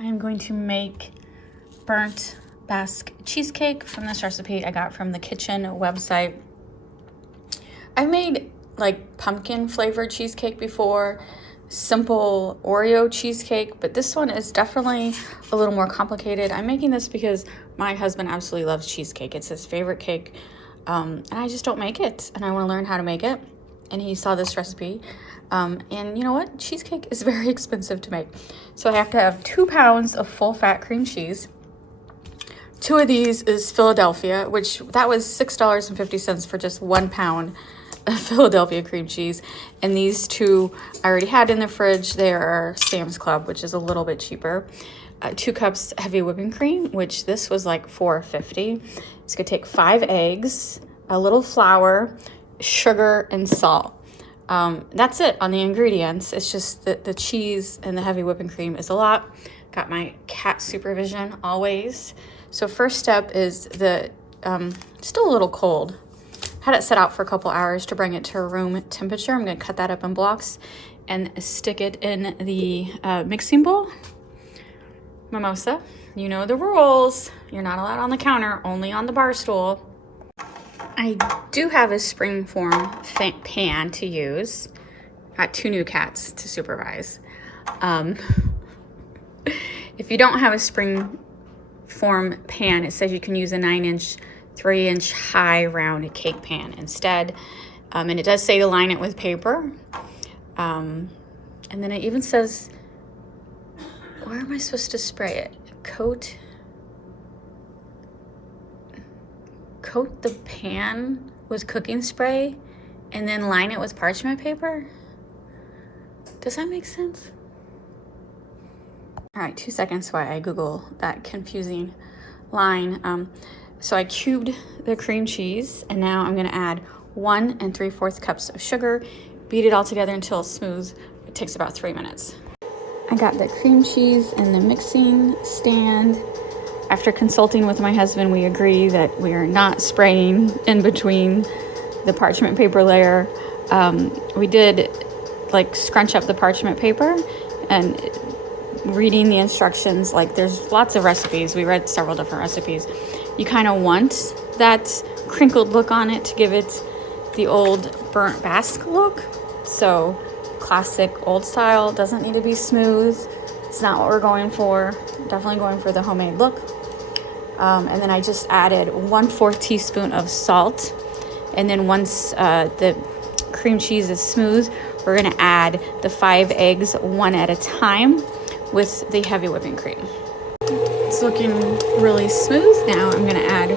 I am going to make burnt Basque cheesecake from this recipe I got from the kitchen website. I've made like pumpkin flavored cheesecake before, simple Oreo cheesecake, but this one is definitely a little more complicated. I'm making this because my husband absolutely loves cheesecake. It's his favorite cake, and I just don't make it, and I want to learn how to make it. And he saw this recipe, and you know what? Cheesecake is very expensive to make. So I have to have 2 pounds of full fat cream cheese. 2 of these is Philadelphia, which that was $6.50 for just 1 pound of Philadelphia cream cheese. And these 2 I already had in the fridge. They are Sam's Club, which is a little bit cheaper. 2 cups heavy whipping cream, which this was like $4.50. It's gonna take 5 eggs, a little flour, sugar, and salt. That's it on the ingredients. It's just that the cheese and the heavy whipping cream is a lot. Got my cat supervision always. So first step is the still a little cold. Had it set out for a couple hours to bring it to room temperature. I'm gonna cut that up in blocks and stick it in the mixing bowl. Mimosa, you know the rules. You're not allowed on the counter, only on the bar stool. I do have a springform pan to use. Got 2 new cats to supervise. If you don't have a springform pan, it says you can use a 9-inch, 3-inch high round cake pan instead. And it does say to line it with paper. And then it even says, where am I supposed to spray it? Coat the pan with cooking spray and then line it with parchment paper? Does that make sense? All right, 2 seconds while I Google that confusing line. So I cubed the cream cheese, and now I'm gonna add 1 3/4 cups of sugar, beat it all together until it's smooth. It takes about 3 minutes. I got the cream cheese in the mixing stand. After consulting with my husband, we agree that we are not spraying in between the parchment paper layer. We did like scrunch up the parchment paper, and reading the instructions, like there's lots of recipes. We read several different recipes. You kind of want that crinkled look on it to give it the old burnt Basque look. So classic old style, doesn't need to be smooth. It's not what we're going for. Definitely going for the homemade look. And then I just added 1/4 teaspoon of salt. And then once the cream cheese is smooth, we're gonna add the 5 eggs one at a time with the heavy whipping cream. It's looking really smooth. Now I'm gonna add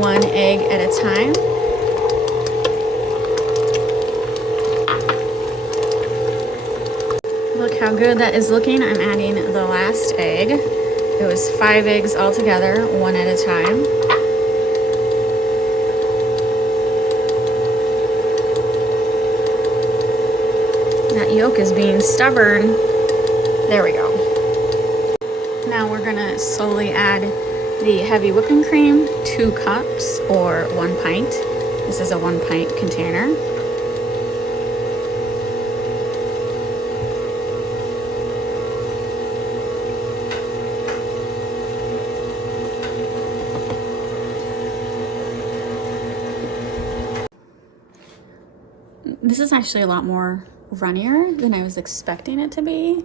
1 egg at a time. Look how good that is looking. I'm adding the last egg. It was 5 eggs all together, 1 at a time. That yolk is being stubborn. There we go. Now we're gonna slowly add the heavy whipping cream, 2 cups or 1 pint. This is a 1 pint container. This is actually a lot more runnier than I was expecting it to be,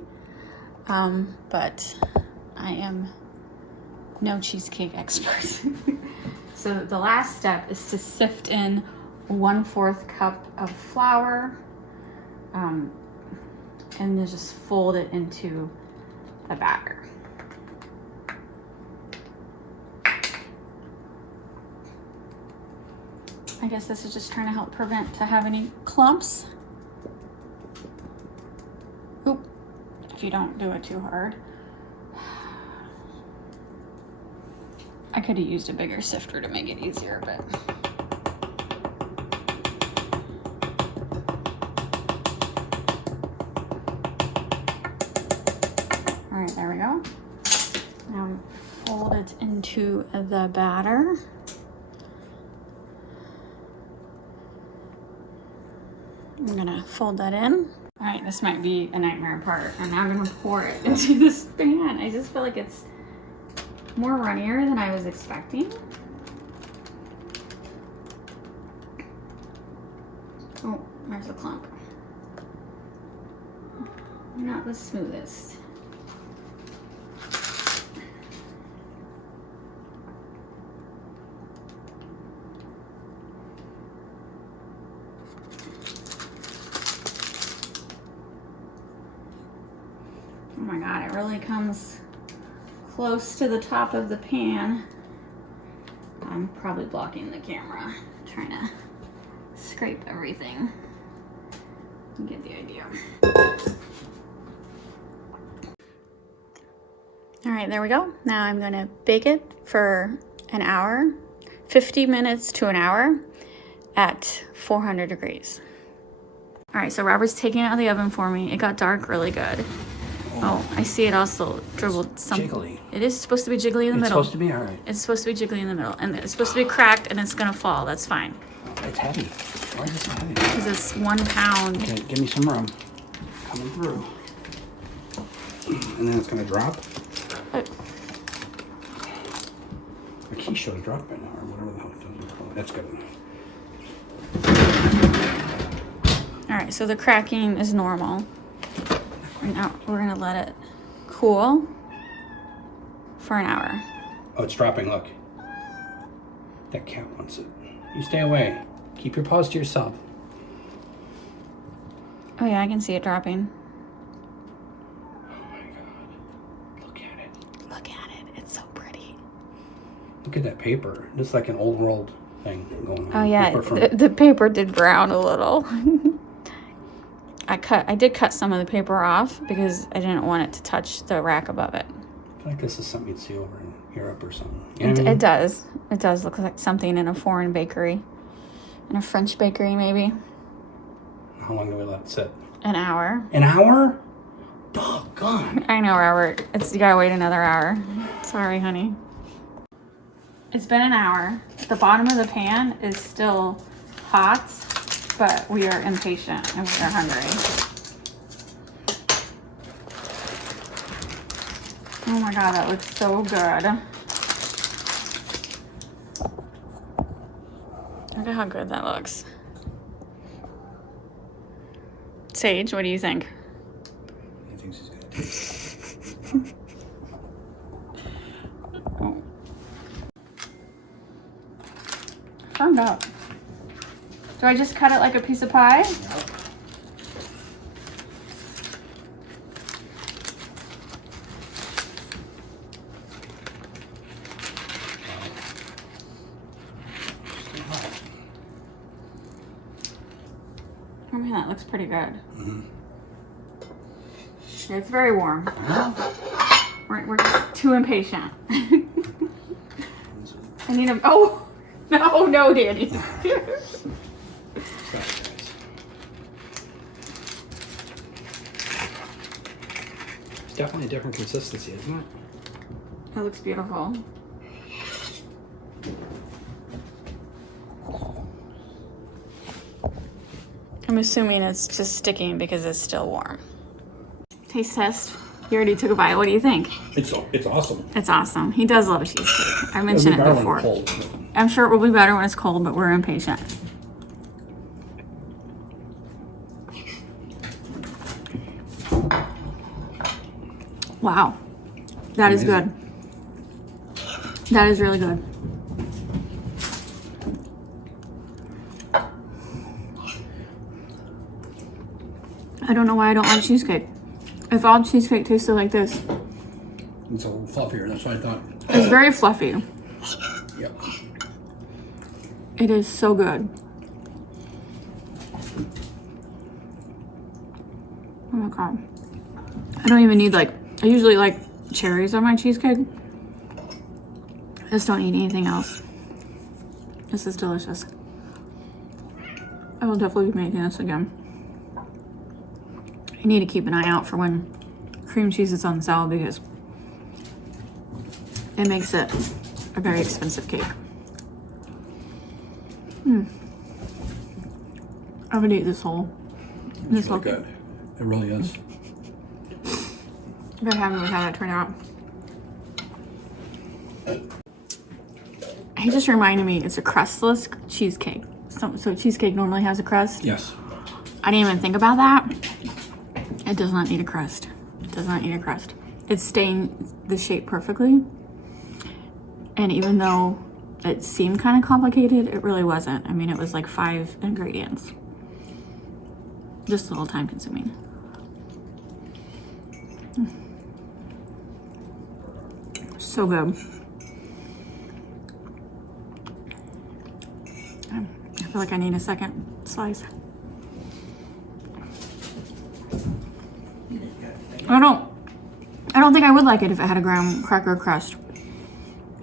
but I am no cheesecake expert. So the last step is to sift in 1/4 cup of flour, and then just fold it into the batter. I guess this is just trying to help prevent to have any clumps. Oop, if you don't do it too hard. I could have used a bigger sifter to make it easier, but. All right, there we go. Now we fold it into the batter. I'm gonna fold that in. All right, this might be a nightmare part. I'm now gonna pour it into this pan. I just feel like it's more runnier than I was expecting. Oh, there's a clump. Not the smoothest. Oh my God, it really comes close to the top of the pan. I'm probably blocking the camera, trying to scrape everything. You get the idea. All right, there we go. Now I'm gonna bake it for an hour, 50 minutes to an hour at 400 degrees. All right, so Robert's taking it out of the oven for me. It got dark really good. Oh, I see it also dribbled some. Jiggly. It is supposed to be jiggly in the middle. It's supposed to be, all right. It's supposed to be jiggly in the middle. And it's supposed to be cracked and it's gonna fall. That's fine. It's heavy. Why is it so heavy? Because it's 1 pound. Okay, give me some room. Coming through. And then it's gonna drop. The key should have dropped by now, or whatever the hell it does. That's good enough. All right, so the cracking is normal. Now we're gonna let it cool for an hour. Oh, it's dropping, look. That cat wants it. You stay away. Keep your paws to yourself. Oh yeah, I can see it dropping. Oh my God. Look at it. Look at it, it's so pretty. Look at that paper. It's like an old world thing going on. Oh yeah, Paper from- the paper did brown a little. I did cut some of the paper off because I didn't want it to touch the rack above it. I feel like this is something you'd see over in Europe or something. You know what I mean? It does. It does look like something in a foreign bakery. In a French bakery, maybe. How long do we let it sit? An hour. An hour? Doggone. I know, Robert. You gotta wait another hour. Sorry, honey. It's been an hour. The bottom of the pan is still hot, but we are impatient and we are hungry. Oh my God, that looks so good. Look at how good that looks. Sage, what do you think? He thinks he's good. Oh. Firmed up. Do I just cut it like a piece of pie? Yep. I mean, that looks pretty good. Mm-hmm. It's very warm. We're just too impatient. I need a. Oh! No, Daddy. It's definitely a different consistency, isn't it? It looks beautiful. I'm assuming it's just sticking because it's still warm. Taste test. You already took a bite. What do you think? It's awesome. It's awesome. He does love a cheesecake. I've mentioned it before. I'm sure it will be better when it's cold, but we're impatient. Wow. That is good. That is really good. I don't know why I don't like cheesecake. If all cheesecake tasted like this. It's a little fluffier, that's what I thought. It's very fluffy. Yep. It is so good. Oh my God. I don't even need I usually like cherries on my cheesecake. I just don't need anything else. This is delicious. I will definitely be making this again. I need to keep an eye out for when cream cheese is on sale because it makes it a very expensive cake. I would eat this whole. It's really good. It really is. Very happy with how that turned out. He just reminded me it's a crustless cheesecake. So cheesecake normally has a crust. Yes. I didn't even think about that. It does not need a crust. It does not need a crust. It's staying the shape perfectly. And even though it seemed kind of complicated, it really wasn't. I mean, it was like 5 ingredients. Just a little time consuming. So good. I feel like I need a second slice. I don't think I would like it if it had a graham cracker crust.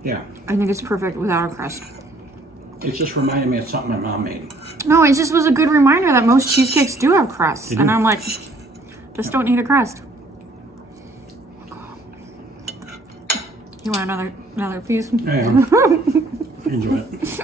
Yeah. I think it's perfect without a crust. It just reminded me of something my mom made. No, it just was a good reminder that most cheesecakes do have crusts. They do. And I'm like, just don't need a crust. You want another piece? Yeah. Enjoy it.